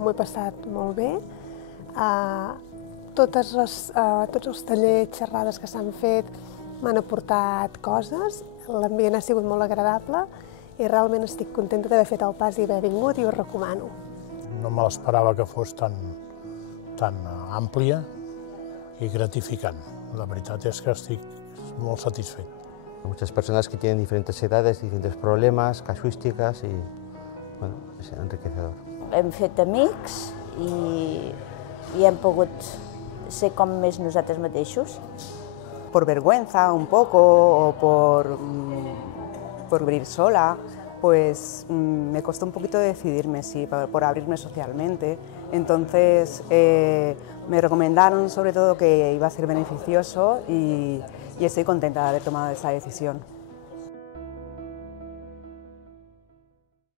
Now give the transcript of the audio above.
m'ho he passat molt bé. Tots els tallers, xerrades que s'han fet m'han aportat coses, l'ambient ha sigut molt agradable i realment estic contenta d'haver fet el pas i haver vingut i ho recomano. No me l'esperava que fos tan àmplia y gratificant. La veritat és que estic molt satisfet. Muchas personas que tienen diferentes edades, diferentes problemas, casuísticas y bueno, es enriquecedor. Hem fet amics i hem pogut ser com més nosaltres mateixos. Por vergüenza un poco o por vivir sola, pues me costó un poquito decidirme, sí, por abrirme socialmente. Entonces me recomendaron sobre todo que iba a ser beneficioso y estoy contenta de haber tomado esa decisión.